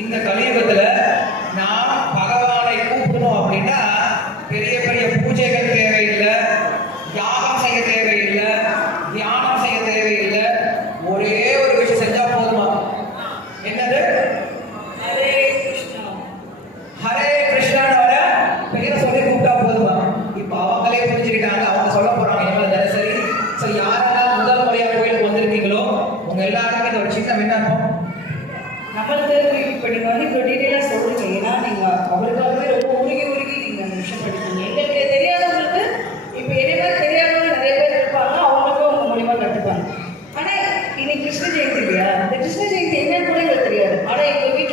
இந்த கலியுகத்துல நாம் பகவானை கூப்பிடணும் அப்படின்னா பெரிய பெரிய பூஜைகள் தேவையில்லை, யாகம் செய்ய தேவையில்லை, தியானம் செய்ய தேவையில்லை. ஒரே ஒரு விஷயம் செஞ்சா போதுமா? என்னது? ஹரே கிருஷ்ணா. ஹரே கிருஷ்ணா பெயரை சொல்லி கூப்பிட்டா போதுமா? இப்ப அவங்களே புரிஞ்சுக்கிட்டாங்க, அவங்க சொல்ல போறாங்க எங்களை தினசரி. ஸோ யாரெல்லாம் முதல் முறையா கோயிலுக்கு வந்திருக்கீங்களோ உங்க எல்லாருக்கும் இந்த ஒரு சின்ன விண்ணப்பம். நம்மளுக்கு இப்போ நீங்கள் வந்து இப்போ டீட்டெயிலாக சொல்லுங்க. ஏன்னா நீங்கள் அவருக்காகவே ரொம்ப உருகி உருகி நீங்கள் அந்த விஷயம் படிப்பீங்க.